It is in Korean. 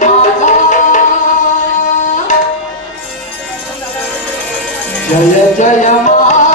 아, 아, 아. 자야 자야.